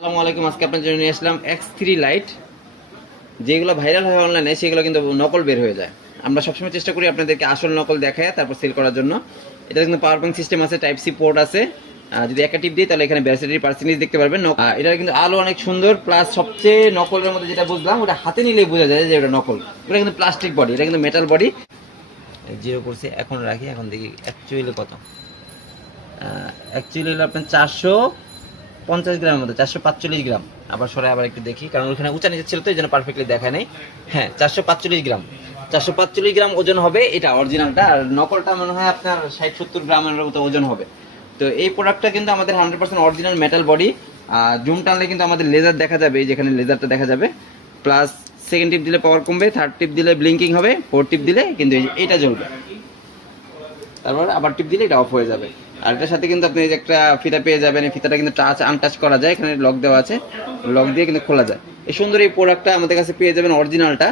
আসসালামু আলাইকুম। আজকে আপনার জন্য নিয়ে আসলাম X3 লাইট। যেগুলো ভাইরাল হয় অনলাইনে সেগুলো কিন্তু নকল বের হয়ে যায়। আমরা সবসময় চেষ্টা করি আপনাদেরকে আসল নকল দেখায় তারপর সেল করার জন্য। এটা কিন্তু পাওয়ার ব্যাংক সিস্টেম আছে, টাইপ সি পোর্ট আছে। যদি একটা টিপ দিই তাহলে এখানে ব্যাটারির পার্সেন্টেজ দেখতে পারবেন। এটা কিন্তু আলো অনেক সুন্দর, প্লাস সবচেয়ে নকলের মধ্যে যেটা বুঝলাম ওটা হাতে নিলেই বোঝা যায় যে এটা নকল। এটা কিন্তু প্লাস্টিক বডি, এটা কিন্তু মেটাল বডি। জিরো করছে, এখন রাখি, এখন দেখি অ্যাকচুয়ালি কত। অ্যাকচুয়ালি হলো আপনার 450 গ্রামের মতো, 445 গ্রাম। আবার সরাই আবার একটু দেখি, কারণ ওখানে উঁচা নিচে ছিল তো এই জন্য পারফেক্টলি দেখা নেই। হ্যাঁ, 445 গ্রাম, 445 গ্রাম ওজন হবে এটা অরিজিনালটা। আর নকলটা মনে হয় আপনার 60-70 গ্রামের মতো ওজন হবে। তো এই প্রোডাক্টটা কিন্তু আমাদের 100% অরিজিনাল মেটাল বডি। জুম টানলে কিন্তু আমাদের লেজার দেখা যাবে, এই যেখানে লেজারটা দেখা যাবে। প্লাস সেকেন্ড টিপ দিলে পাওয়ার কমবে, থার্ড টিপ দিলে ব্লিঙ্কিং হবে, ফোর্থ টিপ দিলে কিন্তু এটা জ্বলবে। তারপর আবার টিপ দিলে এটা অফ হয়ে যাবে। আর এটার সাথে কিন্তু আপনি একটা ফিতা পেয়ে যাবেন। এই ফিতাটা কিন্তু টাচ আনটাচ করা যায়, এখানে লক দেওয়া আছে, লক দিয়ে কিন্তু খোলা যায়। এই সুন্দর এই প্রোডাক্টটা আমাদের কাছে পেয়ে যাবেন অরিজিনালটা।